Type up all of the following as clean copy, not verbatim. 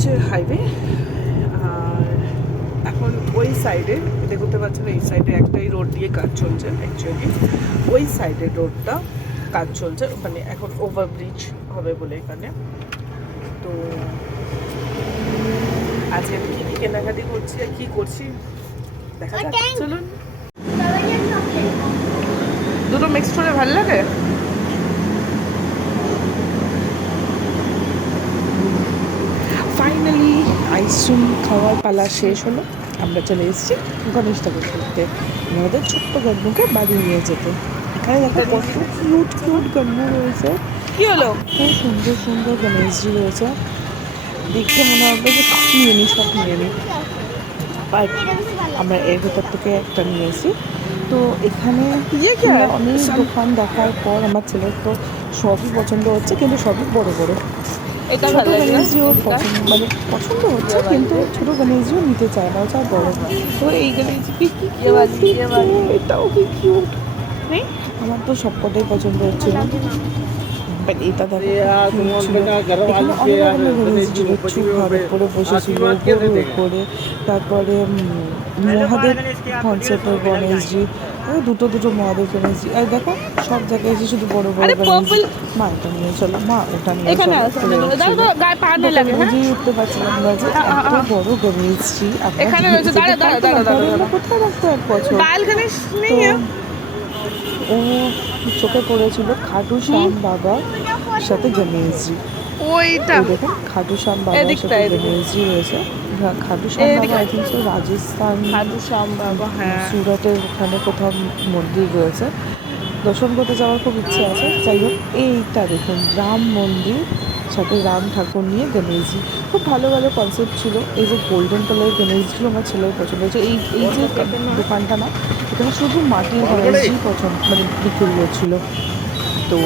হচ্ছে হাইওয়ে। আর এখন ওই সাইডে দেখতে পাচ্ছেন, এই সাইডে একটাই রোড দিয়ে কাজ চলছে। অ্যাকচুয়ালি ওই সাইডের রোডটা কাজ চলছে, মানে এখন ওভারব্রিজ হবে বলে এখানে। তো আজকে আমি কী কী কেনাকাটি করছি আর কী করছি দেখা যাক, চলুন। দুটো মিক্সড করে ভালো লাগে। ফাইনালি আইসক্রিম খাওয়ার পালা শেষ হলো, আমরা চলে এসেছি গণেশ ঠাকুর করতে, আমাদের ছোট্ট গন্নুকে বাড়ি নিয়ে যেতে। এখানে দেখো কত কিউট কিউট গন্নু রয়েছে, কি হলো, খুব সুন্দর সুন্দর গণেশজি রয়েছে, দেখে মনে হবে যে সব নিয়ে নিই সব নিয়ে নিই। বাট আমরা এর ভেতর থেকে একটা নিয়ে এসি। তো এখানে অনেক দোকান দেখার পর আমার ছেলের তো সবই পছন্দ হচ্ছে, কিন্তু সবই বড় বড়। এটা ছোটো গণেশজিও পছন্দ, মানে পছন্দ হচ্ছে, কিন্তু ছোটো গণেশজিও নিতে চায় না, চায় বড়। তো এই গণেশজি এটাও কি কিউট, আমার তো সবকটাই পছন্দ হচ্ছিল। বাট এটা দেখো এখানে অনেক রকমের গণেশ ছিল, ঘরের উপরে বসেছিল, গরুর উপরে, তারপরে মহাদেব কনসেপ্টের গণেশজি, দুটো দুটো মহাদেব গণেশজি। আর দেখো সব জায়গায় এসে শুধু বড় বড় গণেশজি। মা এটা নিয়ে চলো, মা ওটা নিয়ে চলো, বুঝেই উঠতে পারছিলাম না যে এত বড় গণেশজি কোথায় রাখতো এক বছর। ও চোখে পড়েছিল খাটু শ্যাম বাবার সাথে গণেশজি। ওইটা দেখুন খাটু শ্যাম বাবার সাথে গণেশজি রয়েছে। খাটু শ্যাম বাবা আই থিঙ্ক রাজস্থান, খাটু শ্যাম বাবা হ্যাঁ সুরাটের ওখানে কোথাও মন্দির রয়েছে, দর্শন করতে যাওয়ার খুব ইচ্ছে আছে। যাই হোক এইটা দেখুন রাম মন্দির, সাথে রাম ঠাকুর নিয়ে গণেশজি, খুব ভালো ভালো কনসেপ্ট ছিল। এই যে গোল্ডেন কালারের গণেশজিগুলো আমার ছেলের পছন্দ হয়েছে। এই এই যে দোকানটা না, এখানে শুধু মাটির গণেশজি পছন্দ মানে বিক্রি হচ্ছিলো। তো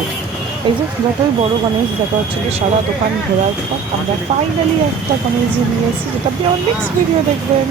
এই যে যতই বড় গণেশ দেখা হচ্ছিলো, সারা দোকান ঘোরার পর আমরা ফাইনালি একটা গণেশজি নিয়ে এসেছি, যেটা আপনি আমার নেক্সট ভিডিও দেখবেন।